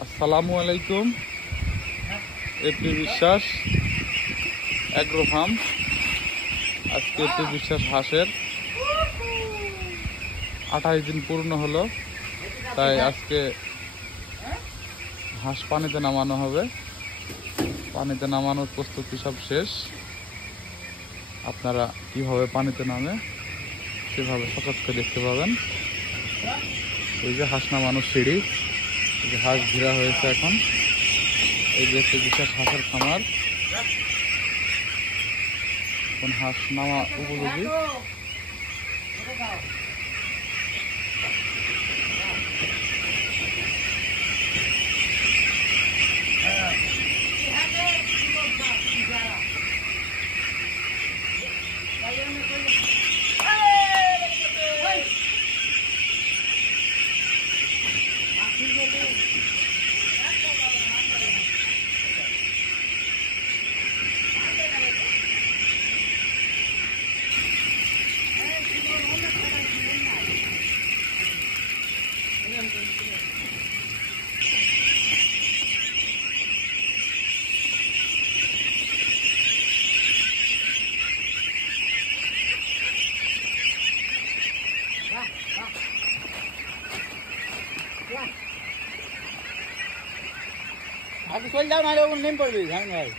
আসসালামু আলাইকুম। এপি বিশ্বাস অ্যাগ্রো ফার্ম। আজকে এপি বিশ্বাস হাঁসের 28 দিন পূর্ণ হলো, তাই আজকে হাঁস পানিতে নামানো হবে। পানিতে নামানোর প্রস্তুতি সব শেষ। আপনারা কিভাবে পানিতে নামে সেভাবে সচক্ষে দেখতে পাবেন। এই যে হাঁস নামানোর সিঁড়ি, এই যে হাঁস ঘেরা হয়েছে এখন। এই যে একটি বিশেষ হাঁসের খামার, এখন হাঁস নামা উপযোগী। আপনি চলে যাও, নাহলে নেমে পড়বি ঝামেলা হয়।